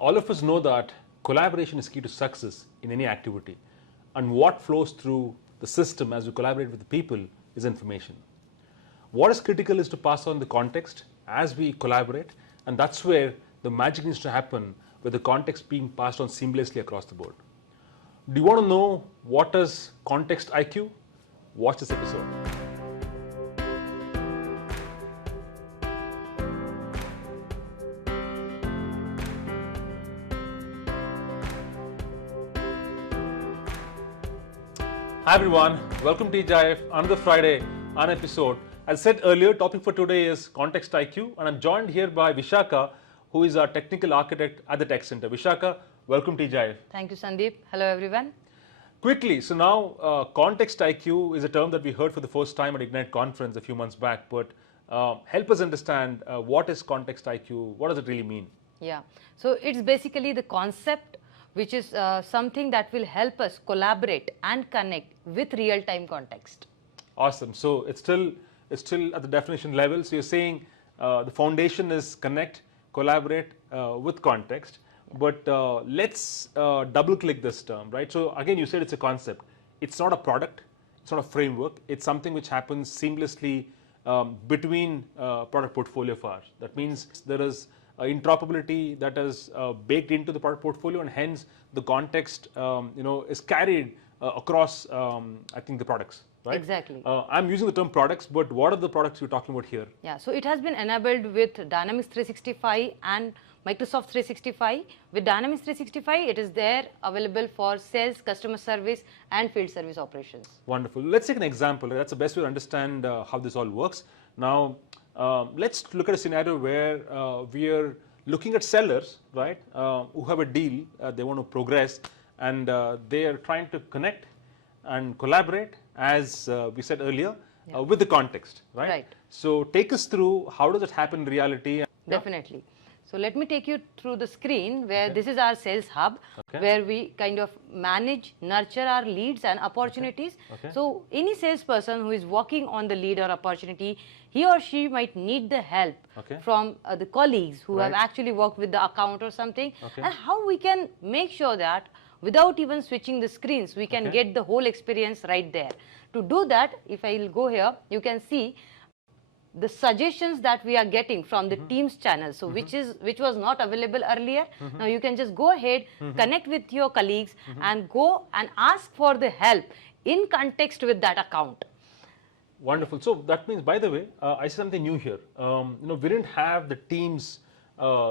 All of us know that collaboration is key to success in any activity, and what flows through the system as we collaborate with the people is information. What is critical is to pass on the context as we collaborate, and that's where the magic needs to happen, with the context being passed on seamlessly across the board. Do you want to know what is context IQ? Watch this episode. Hi everyone, welcome to TGIF, another Friday, an episode. As said earlier, topic for today is Context IQ, and I'm joined here by Vishaka, who is our technical architect at the Tech Center. Vishaka, welcome to TGIF. Thank you, Sandeep. Hello everyone. Quickly, so now Context IQ is a term that we heard for the first time at Ignite conference a few months back, but help us understand what is Context IQ, what does it really mean? Yeah, so it's basically the concept which is something that will help us collaborate and connect with real-time context. Awesome. So it's still at the definition level. So you're saying the foundation is connect, collaborate with context. But let's double click this term, right? So again, you said it's a concept. It's not a product. It's not a framework. It's something which happens seamlessly between product portfolio of ours. That means there is interoperability that is baked into the product portfolio, and hence the context is carried across I think the products, right? Exactly. I'm using the term products, but what are the products you're talking about here? Yeah, so it has been enabled with Dynamics 365 and Microsoft 365. With Dynamics 365, it is there available for sales, customer service and field service operations. Wonderful. Let's take an example. That's the best way to understand how this all works. Now, let's look at a scenario where we are looking at sellers, right, who have a deal, they want to progress, and they are trying to connect and collaborate, as we said earlier, with the context, right? Right. So take us through how does it happen in reality? Definitely. So let me take you through the screen where this is our sales hub, where we kind of manage, nurture our leads and opportunities. So any salesperson who is working on the lead or opportunity, he or she might need the help from the colleagues who have actually worked with the account or something, and how we can make sure that without even switching the screens, we can get the whole experience right there. To do that, if I will go here, you can see the suggestions that we are getting from the Teams channel, so which was not available earlier. Now you can just go ahead, connect with your colleagues and go and ask for the help in context with that account. Wonderful. So that means, by the way, I see something new here. We didn't have the Teams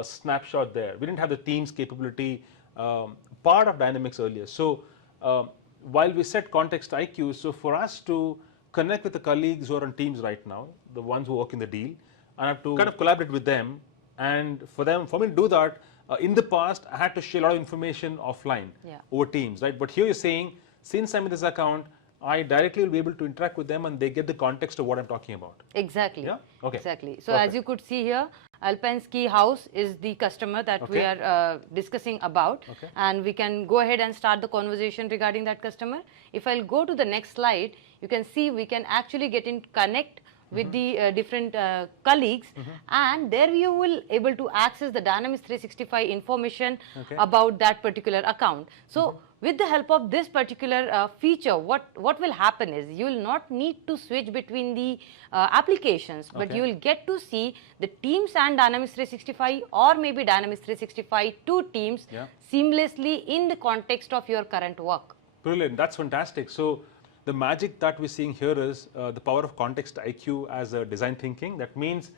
snapshot there. We didn't have the Teams capability part of Dynamics earlier. So while we set Context IQ, so for us to connect with the colleagues who are on Teams right now, the ones who work in the deal, I have to kind of collaborate with them. And for me to do that, in the past, I had to share a lot of information offline over Teams, right? But here you're saying, since I'm in this account, I directly will be able to interact with them and they get the context of what I'm talking about. Exactly. Yeah? Okay. Exactly. So as you could see here, Alpine Ski House is the customer that we are discussing about, and we can go ahead and start the conversation regarding that customer. If I'll go to the next slide, you can see we can actually get in connect with the different colleagues, and there you will able to access the Dynamics 365 information about that particular account. So with the help of this particular feature, what will happen is you will not need to switch between the applications, but you will get to see the Teams and Dynamics 365, or maybe Dynamics 365 to Teams seamlessly in the context of your current work. Brilliant. That's fantastic. So the magic that we're seeing here is the power of Context IQ as a design thinking. That means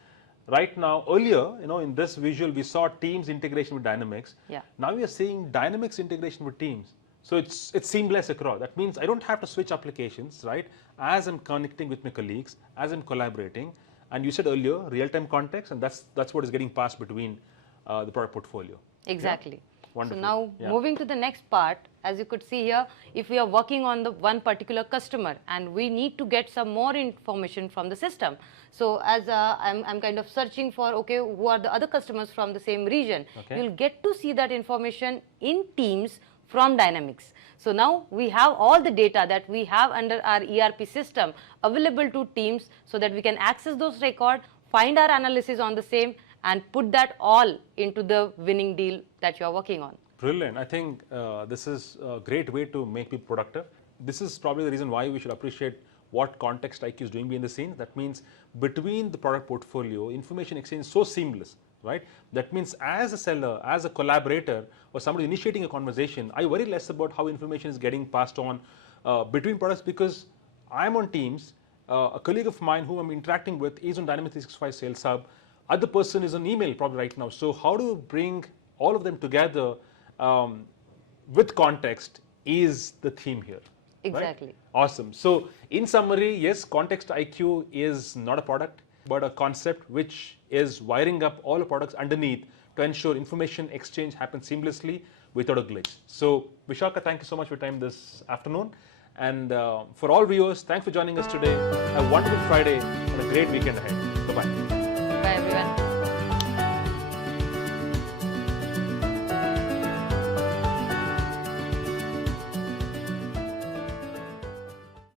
right now, earlier, in this visual, we saw Teams integration with Dynamics. Now we are seeing Dynamics integration with Teams. So it's seamless across. That means I don't have to switch applications, right? As I'm connecting with my colleagues, as I'm collaborating. And you said earlier, real-time context, and that's what is getting passed between the product portfolio. Exactly. Wonderful. So now moving to the next part, as you could see here, if we are working on the one particular customer and we need to get some more information from the system. So as I'm kind of searching for, who are the other customers from the same region, you'll get to see that information in Teams from Dynamics. So now we have all the data that we have under our ERP system available to Teams, so that we can access those records, find our analysis on the same, and put that all into the winning deal that you are working on. Brilliant. I think this is a great way to make people productive. This is probably the reason why we should appreciate what Context IQ is doing behind the scenes. That means between the product portfolio, information exchange is so seamless, right? That means as a seller, as a collaborator, or somebody initiating a conversation, I worry less about how information is getting passed on between products, because I'm on Teams, a colleague of mine whom I'm interacting with is on Dynamics 365 Sales Hub, other person is on email probably right now. So how do you bring all of them together with context is the theme here. Exactly. Right? Awesome. So in summary, yes, Context IQ is not a product, but a concept which is wiring up all the products underneath to ensure information exchange happens seamlessly without a glitch. So Vishaka, thank you so much for your time this afternoon. And for all viewers, thanks for joining us today. Have a wonderful Friday and a great weekend ahead.